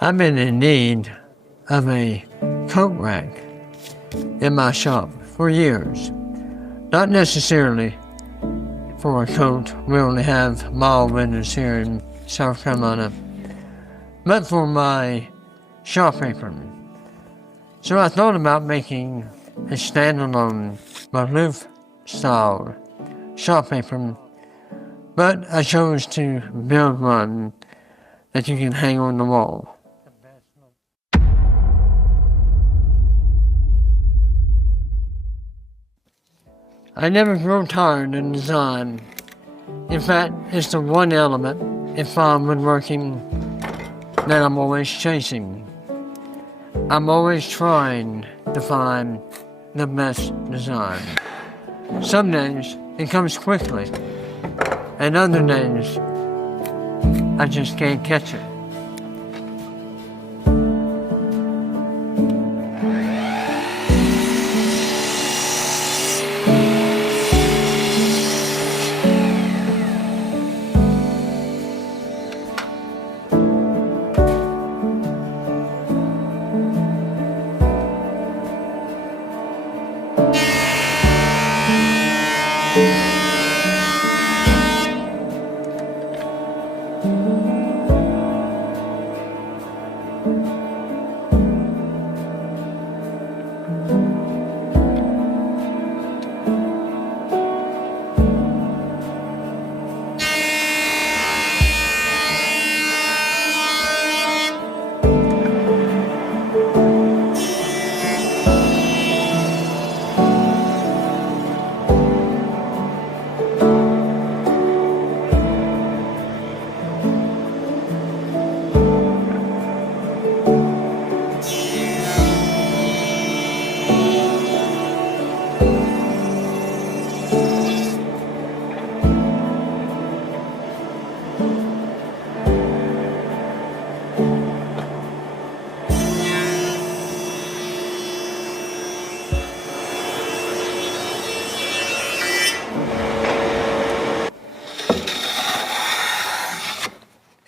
I've been in need of a coat rack in my shop for years. Not necessarily for a coat. We only have mall windows here in South Carolina, but for my shop apron. So I thought about making a standalone roof style shop apron, but I chose to build one that you can hang on the wall. I never grow tired in design. In fact, it's the one element in farm woodworking that I'm always chasing. I'm always trying to find the best design. Some days it comes quickly, and other days I just can't catch it.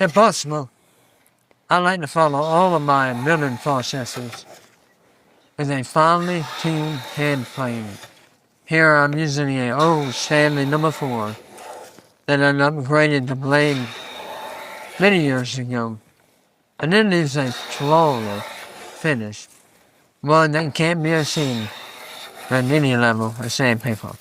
If possible, I like to follow all of my milling processes with a finely tuned head plane. Here I'm using an old Stanley number 4 that I upgraded the blade many years ago, and it leaves a flawless finish, one that can't be seen at any level of sandpaper.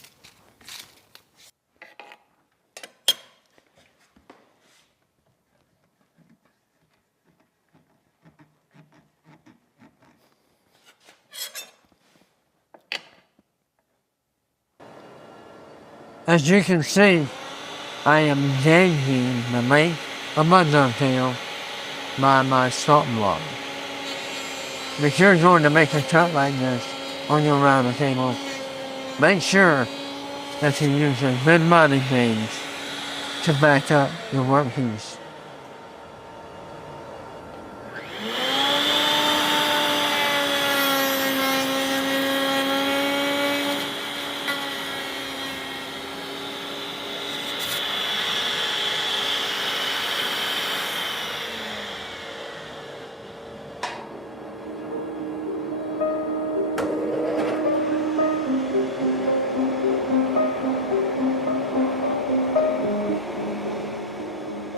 As you can see, I am gauging the length of my dovetail by my stop block. If you're going to make a cut like this on your router table, make sure that you use a good body gauge to back up your workpiece.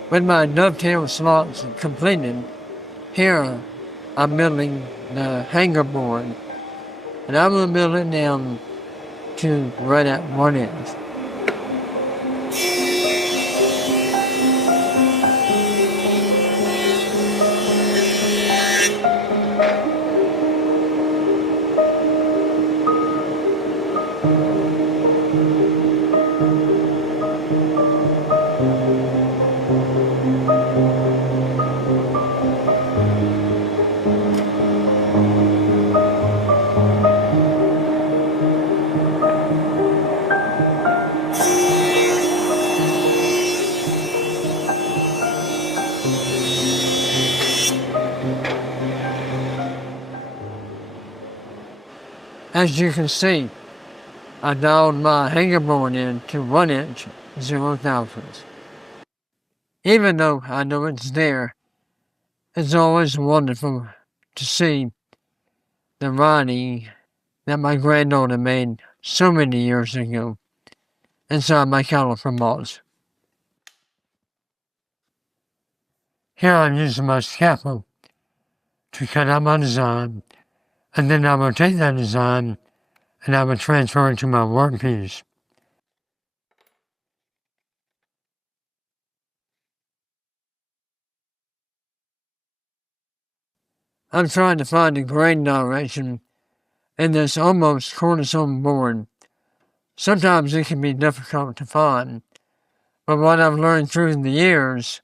With my dovetail slots completed, here I'm building the hanger board, and I will build it down to right at 1 inch. As you can see, I dialed my hanger board in to 1 inch 0 thousandths. Even though I know it's there, It's always wonderful to see the writing that my granddaughter made so many years ago inside my caliper box. Here I'm using my scalpel to cut out my design, and then I will take that design and I will transfer it to my workpiece. I'm trying to find a grain direction in this almost cornerstone board. Sometimes it can be difficult to find, but what I've learned through the years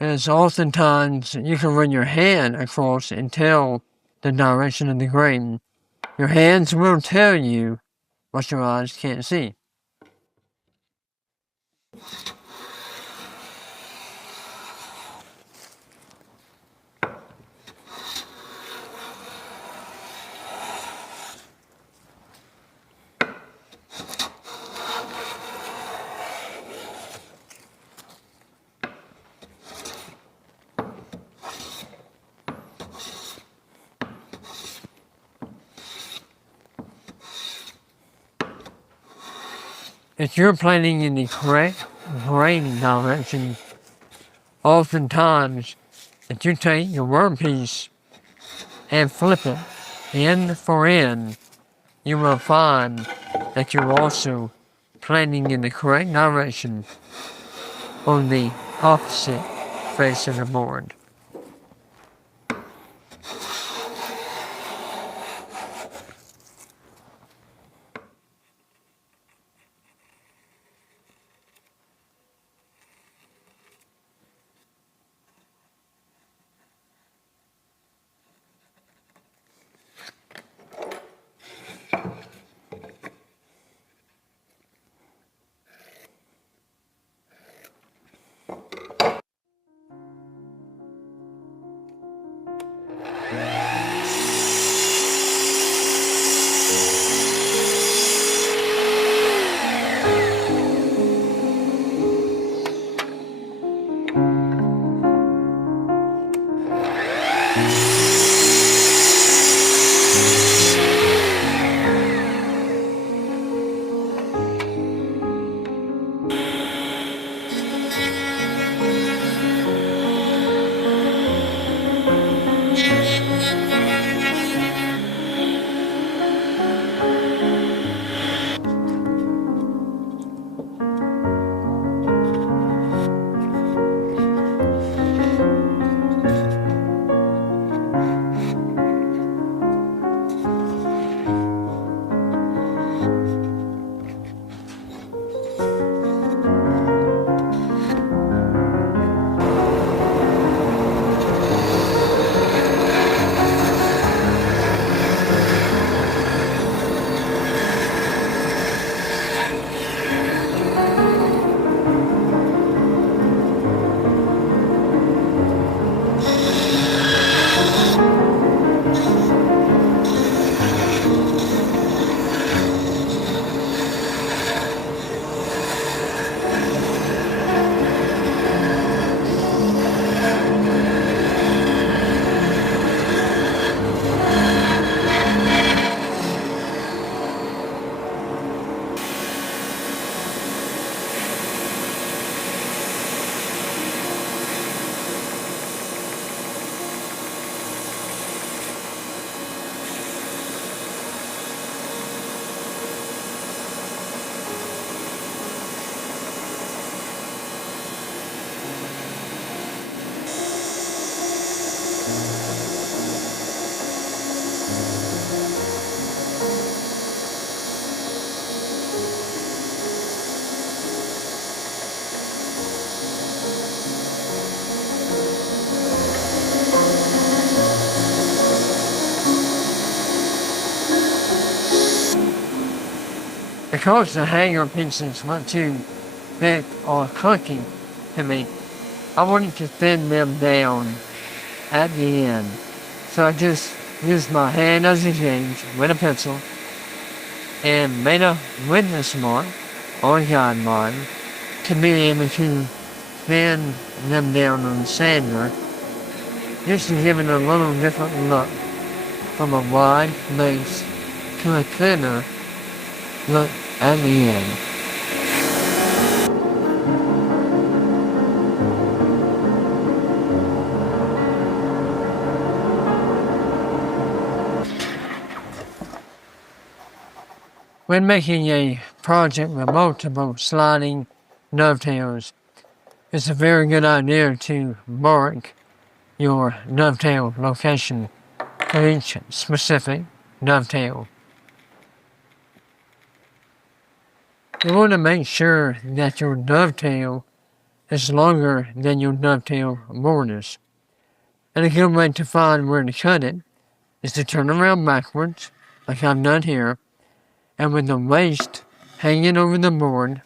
is oftentimes you can run your hand across and tell the direction of the grain. Your hands will tell you what your eyes can't see. If you're planning in the correct grain direction, oftentimes if you take your workpiece and flip it end for end, you will find that you're also planning in the correct direction on the opposite face of the board. Because the hanger pieces weren't too thick or clunky to me, I wanted to thin them down at the end. So I just used my hand as a gauge with a pencil and made a witness mark or guide mark to be able to thin them down on the sander This is giving a little different look from a wide base to a thinner look at the end. When making a project with multiple sliding dovetails, it's a very good idea to mark your dovetail location for each specific dovetail. You want to make sure that your dovetail is longer than your dovetail borders. And a good way to find where to cut it is to turn around backwards, like I've done here, and with the waste hanging over the board,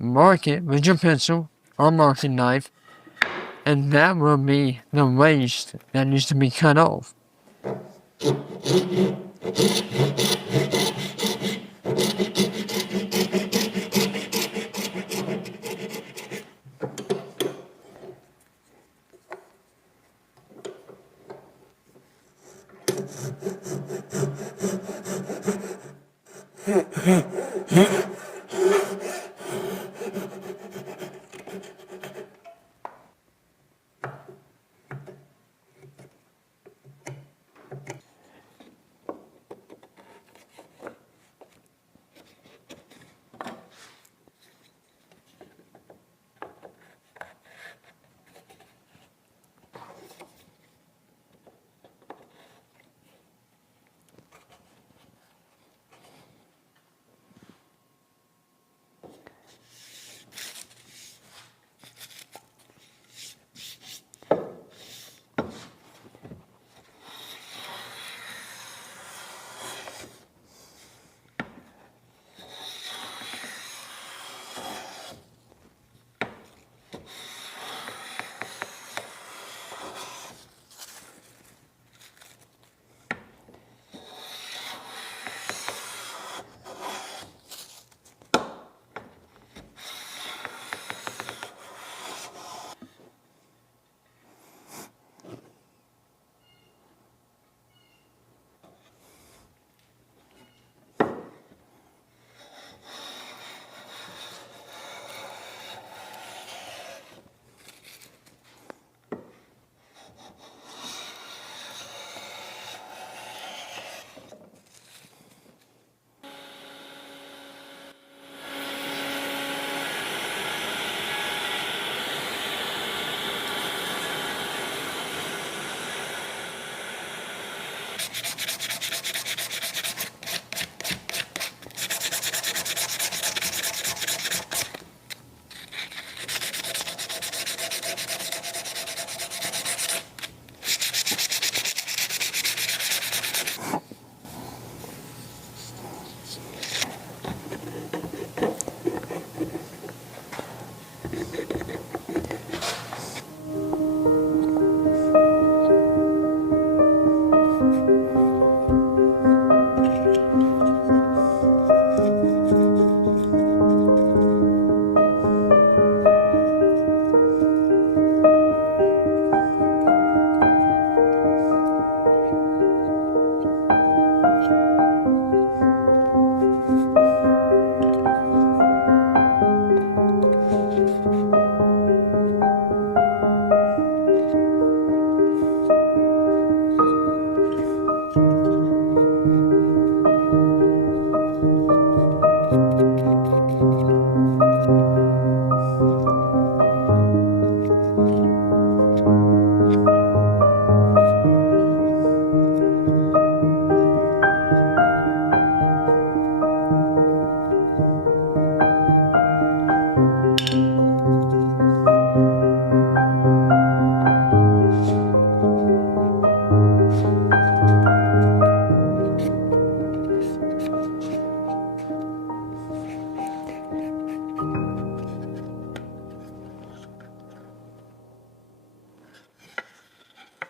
mark it with your pencil or marking knife, and that will be the waste that needs to be cut off.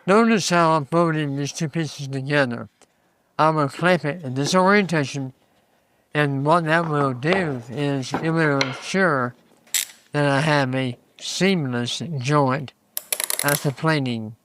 Notice how I'm folding these two pieces together. I will clamp it in this orientation, and what that will do is it will ensure that I have a seamless joint at the planing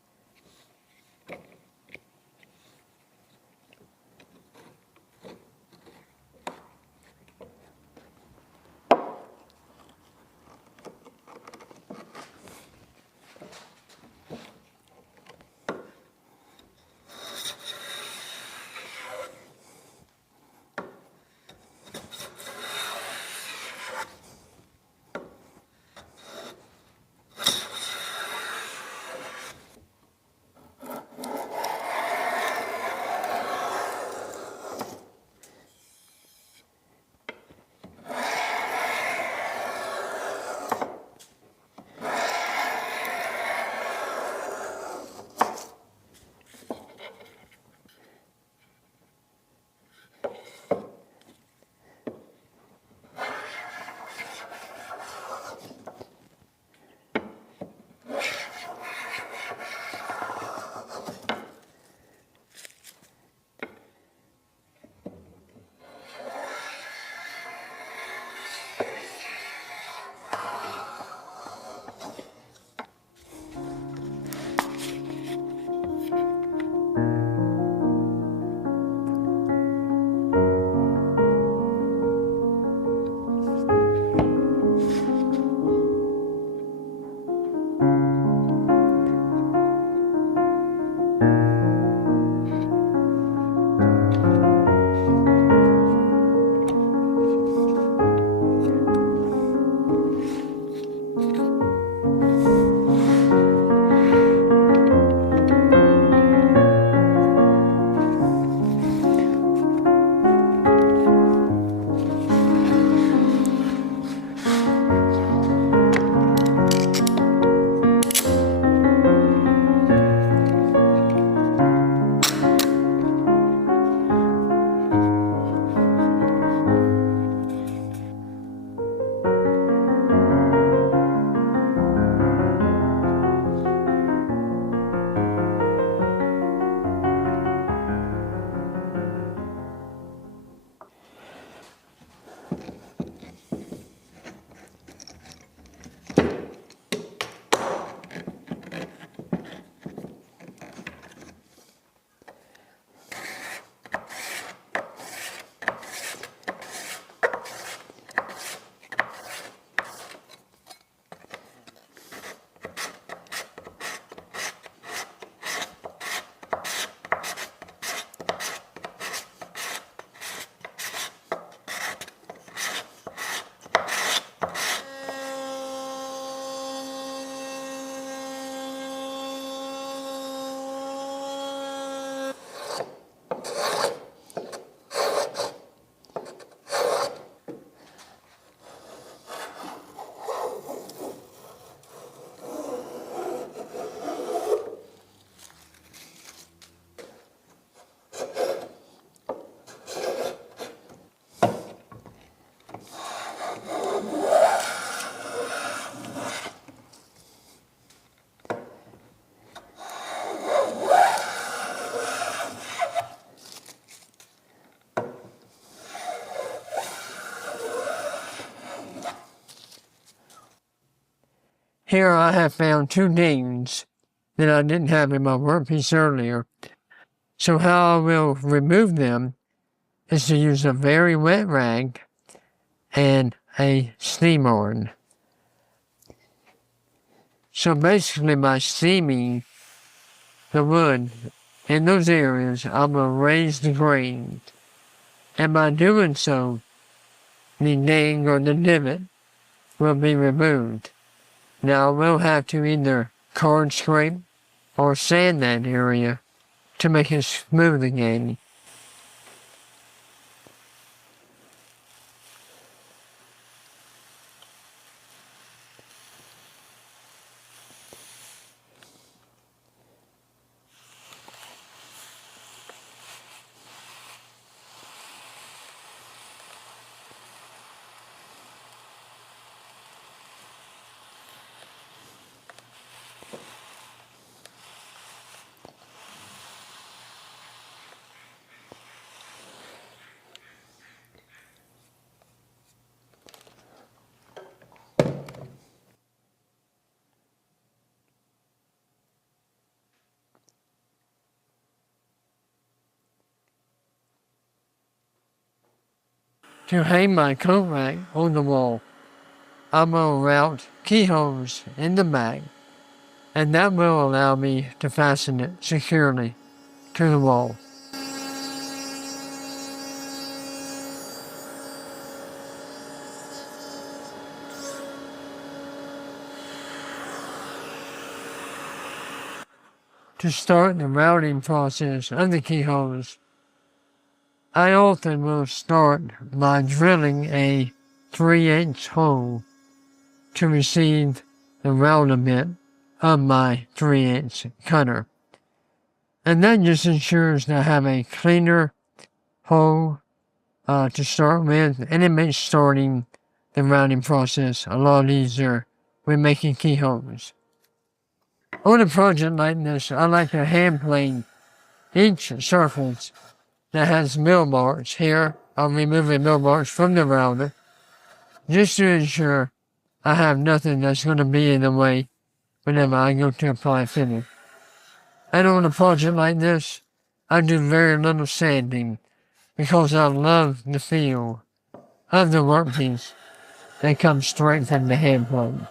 Here I have found two dings that I didn't have in my workpiece earlier. So how I will remove them is to use a very wet rag and a steam iron. So basically by steaming the wood in those areas, I'm going to raise the grain. And by doing so, the ding or the divot will be removed. Now I will have to either card scrape or sand that area to make it smooth again. To hang my coat rack on the wall, I'm going to route keyholes in the back, and that will allow me to fasten it securely to the wall. To start the routing process of the keyholes, I often will start by drilling a 3/8 hole to receive the router bit of my 3/8 cutter. And that just ensures that I have a cleaner hole to start with, and it makes starting the routing process a lot easier when making keyholes. On a project like this, I like to hand plane each surface that has mill marks. Here, I'm removing mill marks from the router just to ensure I have nothing that's going to be in the way whenever I go to apply finish. And on a project like this, I do very little sanding because I love the feel of the workpiece that comes straight from the hand plane.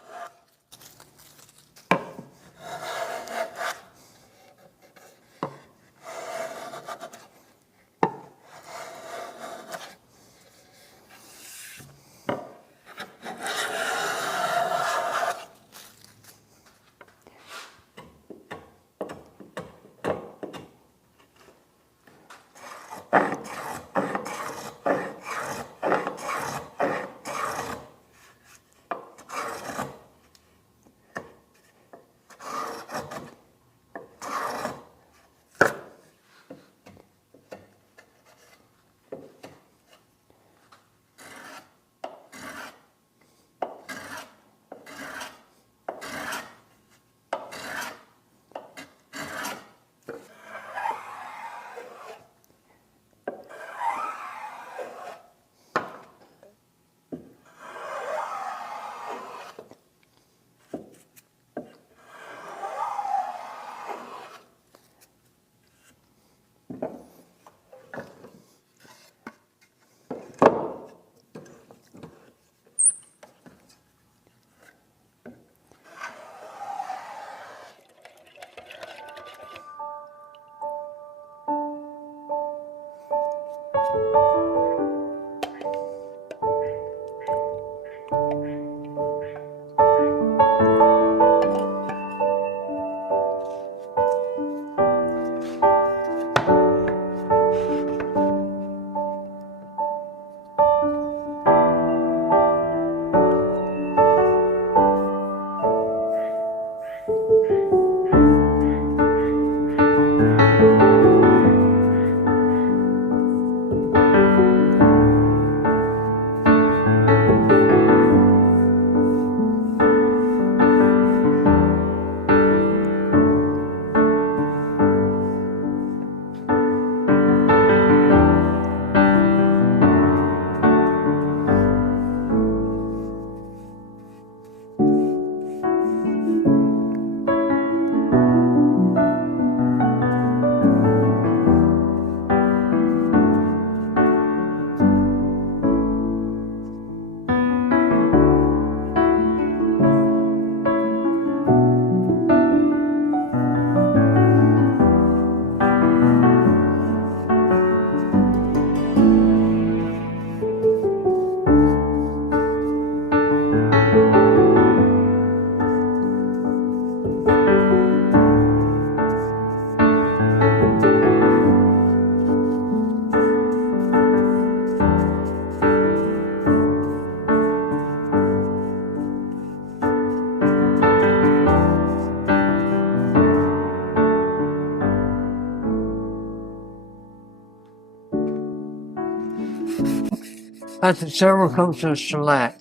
After several coats of shellac,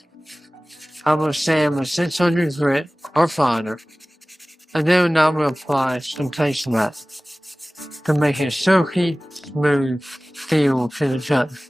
I will sand with 600 grit or finer, and then I will apply some paste mat to make a silky, smooth feel to the touch.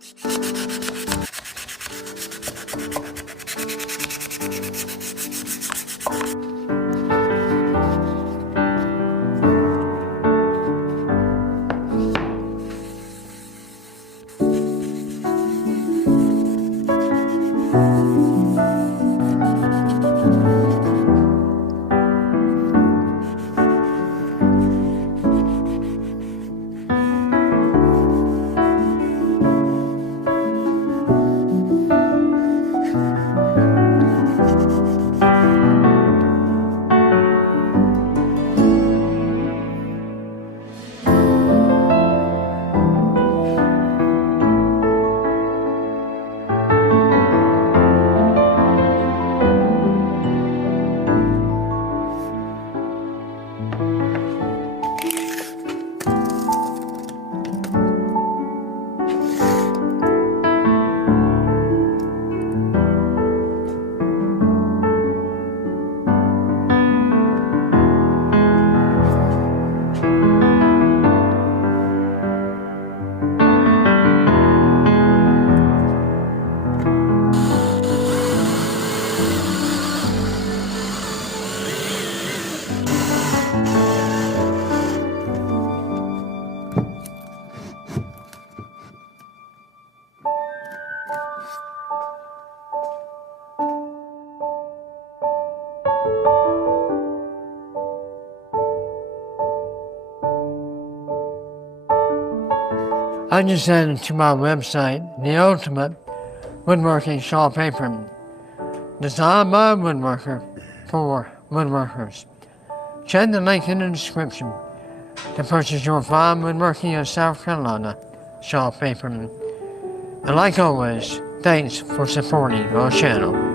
I just added to my website the ultimate woodworking shop apron, designed by a woodworker for woodworkers. Check the link in the description to purchase your fine woodworking of South Carolina shop apron. And like always, thanks for supporting our channel.